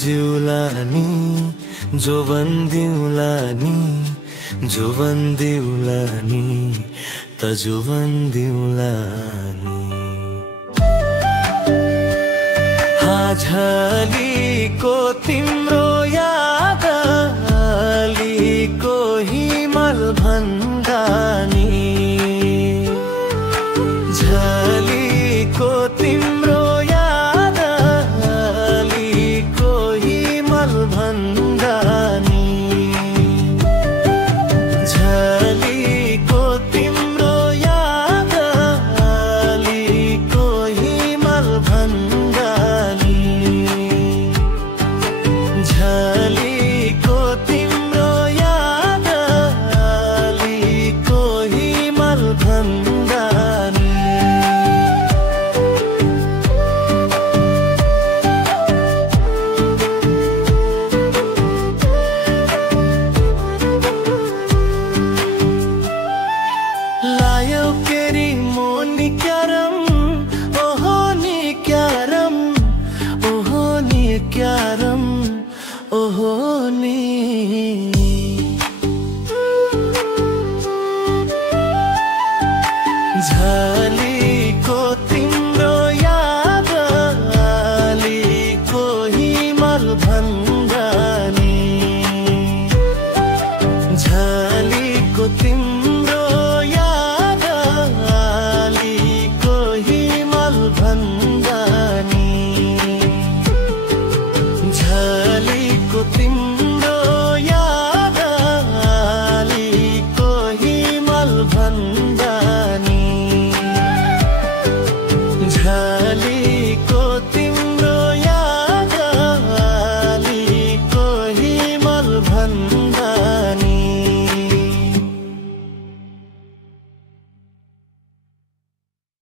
जिउला नि जोवन दिउला नि जोवन दिउला नि त जोवन दिउला नि हाझलीको तिम्रो याद अलीको हिमल भन्दा नि झलीको तिम्रो याद अलीको हिमल भन्दा नि झलीको तिम्रो याद अलीको हिमल भन्दा नि झलीको तिम्रो याद अलीको हिमल भन्दा नि लायो केरी मोनी क्यारम ओहो नि क्यारम ओहो नि क्यारम ओहो नि झ